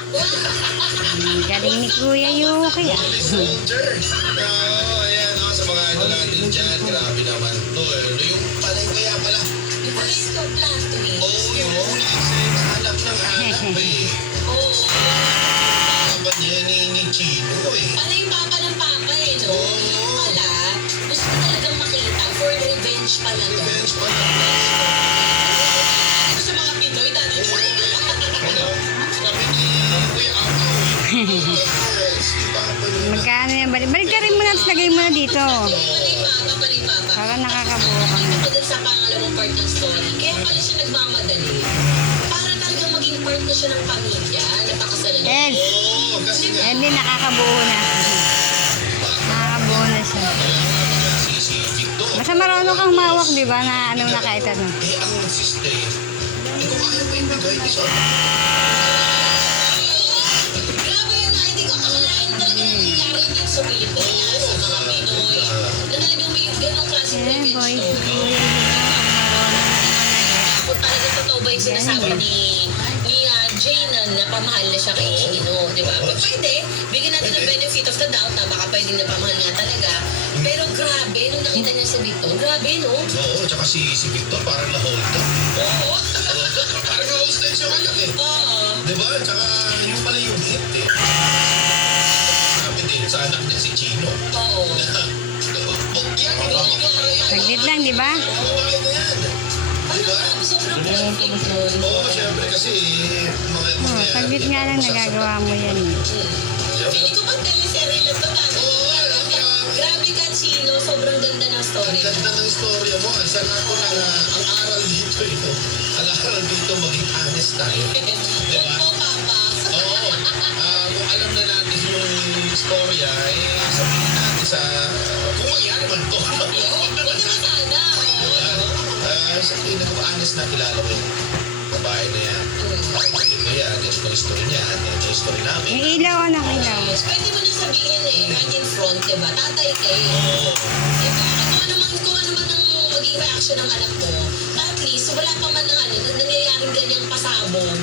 Ang galing ni Kuya Yuki ah. Oo, ayan. Oh, sa mga ano natin dyan, grabe naman to. Ano yung palay kaya pala? Yung pala yung plant twist. Oo, yung holy sex. Hanap ng hanap eh. Oo. Dapat niya ni, ni Chino eh. Pala yung papa ng papa eh, no? Oo. Pala, gusto talagang makita. For revenge pala to. Revenge pa rin muna at lagay mo na dito. Para nakakabuo ka na. Sa pangalawang part ng story. Kaya pala siya nagmamadali. Para talagang maging part na siya ng pamilya. Napakasalan niya. Yes. Nga. Hindi, nakakabuo na. Nakakabuo na siya. Basta marunong kang mawak, di ba, na ano na kahit ano. Eh, eh. Siya. Grabe yun na, hindi ko akalain talaga na nangyayari dito sa Pilipinas, totoo ba yung sinasabi ni ni ah, Jane na napamahal na siya kay Chino, di ba? Pwede, bigyan natin ng benefit of the doubt na baka pwedeng napamahal nga talaga. Pero grabe, nung nakita niya sa Victor, grabe no? Oo, tsaka si, si Victor parang na-hold up. Oo. parang na-hostage yung anak eh. Oo. Di ba? Tsaka yung pala yung hit eh. Sabi din sa anak niya si Chino. Oo. Oh, yan, Oo, yan. Saglit lang, di ba? Ang nun. Oo, syempre kasi mga... Oh, mga- saglit nga lang nagagawa mo yan. eh. Feeling ko pag teleserye lang to, ano, grabe. Ka, Chino. Sobrang ganda ng story. Ang ganda ng istorya mo. Ang sana ko na ang aral dito ito. Ang aral dito maging honest tayo. Huwag po, Papa. Oo. Ah, kung alam na natin yung istorya, eh, sabihin natin sa... Kung mangyari man to. Honest na kilala mo yung babae na yan. Ganito yan, ganito ang story niya, ganito ang story namin. Yung ilaw, anak, ilaw. Yes, pwede mo na sabihin eh, right in front, diba? Tatay ka eh. Oo. Diba? Kung ano man, kung ano man ang maging reaction ng anak mo, at least, wala pa man ng ano, na- nangyayaring ganyang pasabog.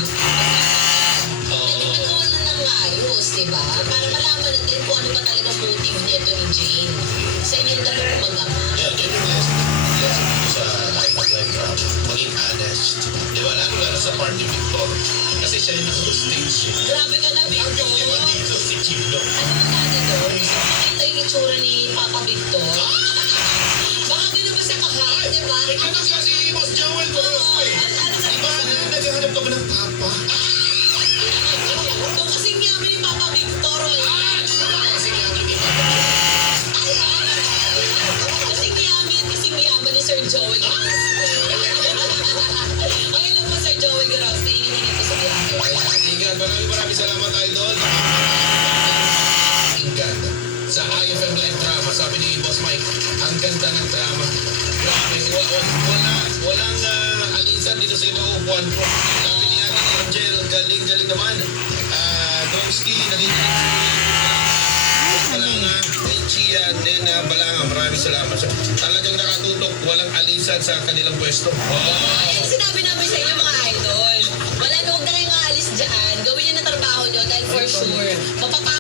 Magawa na ng ayos, diba? Para malaman natin kung ano ba talaga motive nito ni Jane. Sa inyong Siya yung nag-stage. Grabe ka na, Ang Victor. galing dito si Chino. Ano ang gano'n doon? Gusto mo makita yung itsura ni Papa Victor? Baka gano'n ba siya kahal, di ba? Ikaw na siya si Boss Joel Corosco eh. Di ba na naghahanap ka ba ng papa? Maraming maraming salamat idol. Ingat. Sa IFM Live Drama, sabi ni Boss Mike, ang ganda ng drama. Grabe, wala, wala, walang uh, alinsan dito sa inuupuan ko. Sabi ni Ate Angel, galing-galing naman. Ah, Domski, naging Balanga, Chia, uh, Balanga, maraming salamat. So, talagang nakatutok, walang alisan sa kanilang pwesto. Oh. Ang sinabi namin sa inyo mga idol. Wala na huwag na kayong aalis dyan. Gawin niyo na trabaho niyo dahil for sure, mapapa